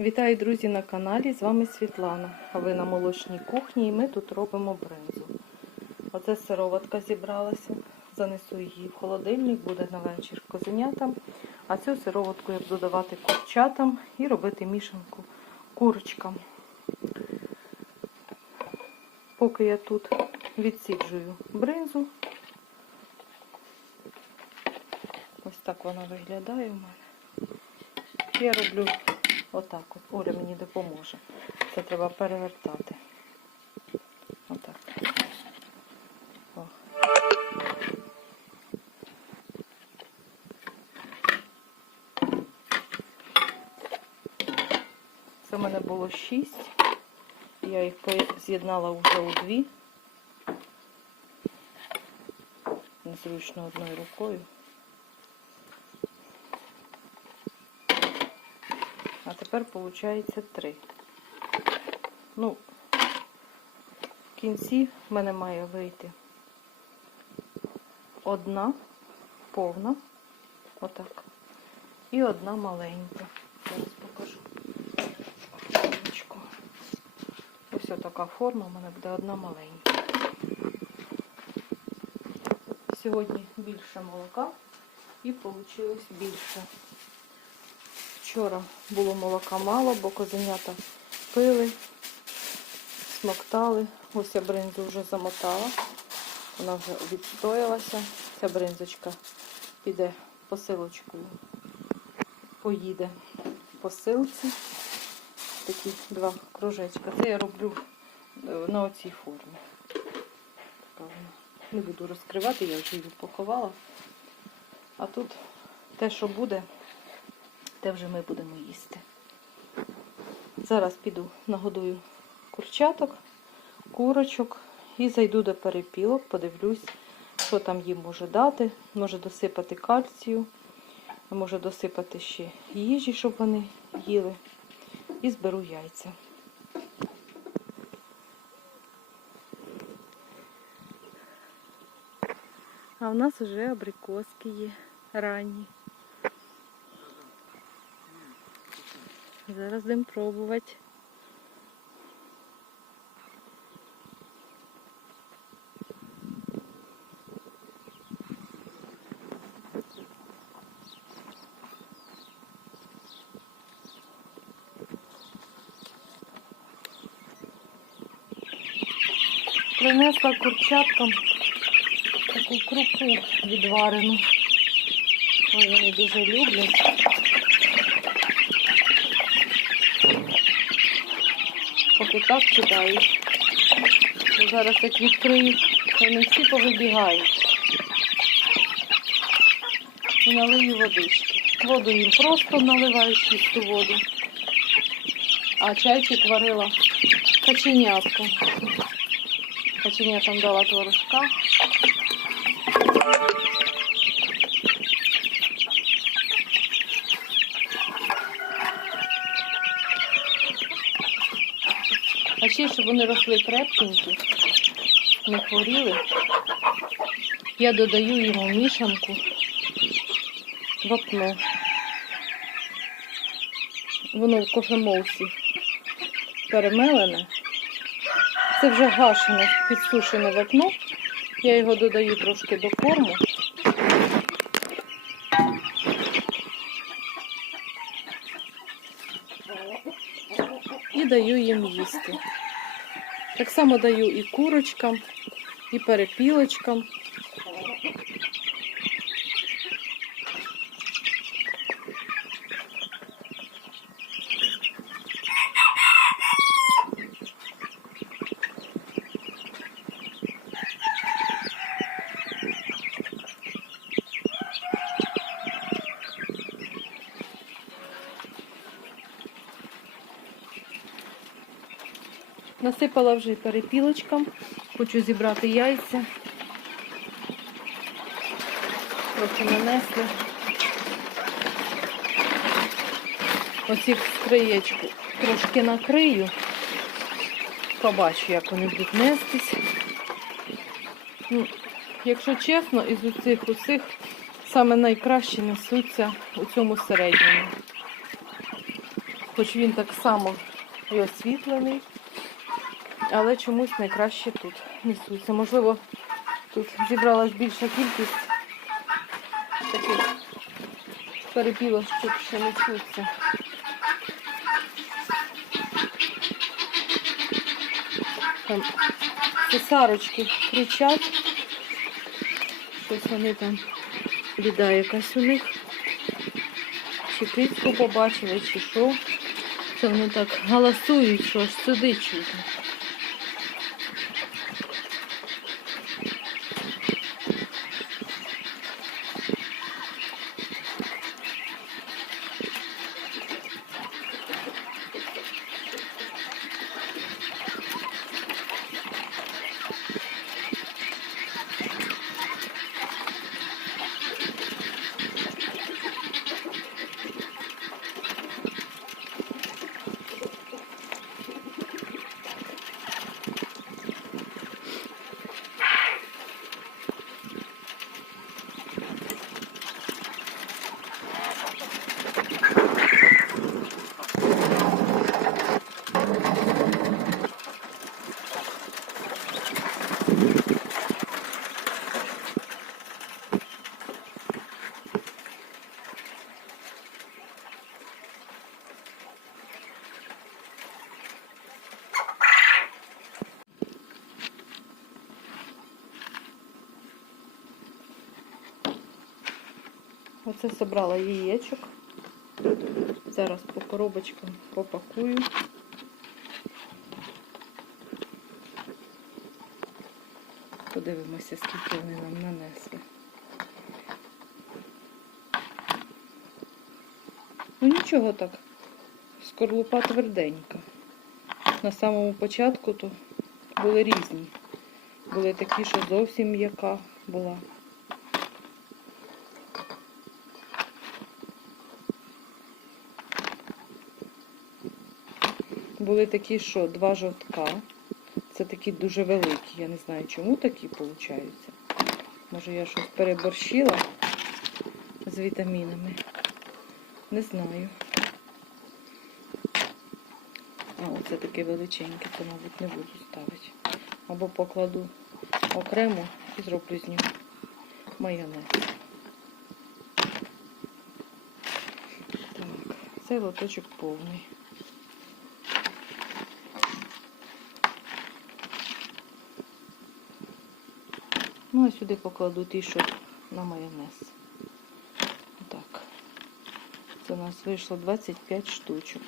Вітаю, друзі, на каналі. З вами Світлана. А ви на молочній кухні і ми тут робимо бринзу. Оце сироватка зібралася. Занесу її в холодильник, буде на вечір козенятам. А цю сироватку я буду давати курчатам і робити мішанку курочкам. Поки я тут відсіджую бринзу. Ось так вона виглядає у мене. Я роблю отак от. Оля мені допоможе. Це треба перевертати. Отак. Це в мене було шість. Я їх з'єднала вже у дві. Незручно одною рукою. А тепер виходить три. Ну, в кінці в мене має вийти одна повна, отак, і одна маленька. Зараз покажу. Ось отака форма, у мене буде одна маленька. Сьогодні більше молока і вийшло більше. Вчора було молока мало, бо козенята пили, смоктали. Ось я бринзу вже замотала. Вона вже відстоялася. Ця бринзочка піде посилочкою, поїде в посилці. Такі два кружечка. Це я роблю е, на оцій формі. Не буду розкривати, я вже її поховала. А тут те, що буде, те вже ми будемо їсти. Зараз піду нагодую курчаток, курочок і зайду до перепілок, подивлюсь, що там їм може дати. Може досипати кальцію, може досипати ще їжі, щоб вони їли. І зберу яйця. А в нас вже абрикоски є ранні. Зараз будемо пробувати. Принесла курчаткам таку крупу відварену. Ой, вони дуже люблять. Поки так кидають. Зараз як відкрию, вони всі повибігають. І налию водички. Воду їм просто наливаю чисту воду. А чайчик варила каченятку. Каченятам дала творожка. А ще, щоб вони росли крепкенькі, не хворіли, я додаю їм у мішанку вапно. Воно в кофемолці перемелене. Це вже гашене, підсушене вапно. Я його додаю трошки до корму. І даю їм їсти. Так само даю і курочкам, і перепілочкам. Насипала вже перепілочкам. Хочу зібрати яйця. Трохи нанесли. Оці скриєчку трошки накрию. Побачу, як вони будуть нестись. Ну, якщо чесно, із усіх усіх саме найкраще несуться у цьому середньому. Хоч він так само і освітлений, але чомусь найкраще тут несуться. Можливо, тут зібралась більша кількість таких перепілочок, що несуться. Там цесарочки кричать. Щось вони там, біда якась у них. Чи кицьку побачили, чи що. Це вони так галасують, що аж сюди чутно. Yeah. Оце зібрала яєчок. Зараз по коробочкам попакую. Подивимося, скільки вони нам нанесли. Ну нічого так. Скорлупа тверденька. На самому початку то були різні. Були такі, що зовсім м'яка була. Були такі, що два жовтка. Це такі дуже великі. Я не знаю, чому такі виходять. Може я щось переборщила з вітамінами. Не знаю. А, оце таке величеньке, то, мабуть, не буду ставити. Або покладу окремо і зроблю з нього майонез. Так, цей лоточок повний. Ну, а сюди покладу ті, на майонез. Так. Це у нас вийшло 25 штучок.